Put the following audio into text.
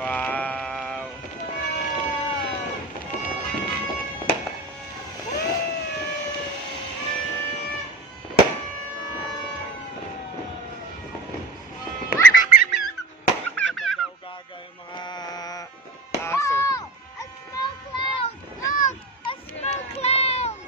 Wow. Maganda ugaga yung mga aso. Oh, a snow cloud! Look, a snow cloud!